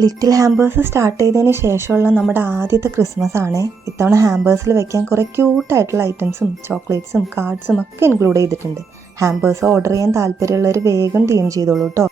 Little hampers start ചെയ്തതിന് ശേഷമുള്ള നമ്മുടെ ആദ്യത്തെ ക്രിസ്മസ് ആണ്. ഇത്തവണ ഹാമ്പേഴ്സിൽ വെക്കാൻ കുറേ ക്യൂട്ടായിട്ടുള്ള ഐറ്റംസും ചോക്ലേറ്റ്സും കാർഡ്സും ഒക്കെ ഇൻക്ലൂഡ് ചെയ്തിട്ടുണ്ട്. ഹാമ്പേഴ്സ് ഓർഡർ ചെയ്യാൻ താല്പര്യമുള്ളവർ വേഗം DM ചെയ്തോളൂ കേട്ടോ.